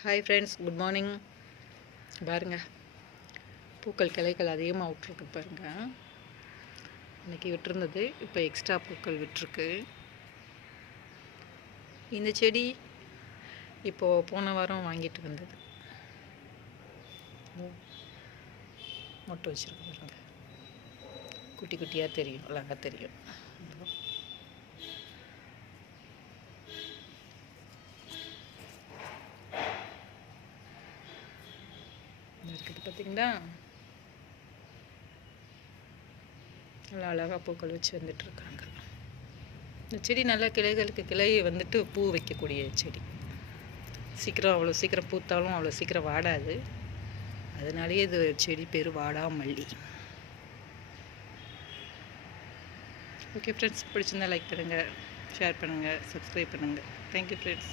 Hi friends good morning பாருங்க பூக்கள் கிளைகள் அதிகமாக விட்ருக்கு பாருங்கள் இன்றைக்கி விட்டுருந்தது இப்போ எக்ஸ்ட்ரா பூக்கள் விட்டுருக்கு. இந்த செடி இப்போது போன வாரம் வாங்கிட்டு வந்தது. மொட்டை வச்சுருக்கு பாருங்க. குட்டி குட்டியாக தெரியும் அழகாக தெரியும் இதோ. இது இருக்குது பார்த்தீங்களா? நல்லா அழகாக பூக்கள் வச்சு வந்துட்டு இருக்காங்க. இந்த செடி நல்லா கிளைகளுக்கு கிளை வந்துட்டு பூ வைக்கக்கூடிய செடி. சீக்கிரம் அவ்வளோ சீக்கிரம் பூத்தாலும் அவ்வளோ சீக்கிரம் வாடாது. அதனாலேயே இது செடி பேர் வாடாமல்லி. ஓகே ஃப்ரெண்ட்ஸ் பிடிச்சிருந்தா லைக் பண்ணுங்கள் ஷேர் பண்ணுங்கள் சப்ஸ்கிரைப் பண்ணுங்கள் தேங்க்யூ ஃப்ரெண்ட்ஸ்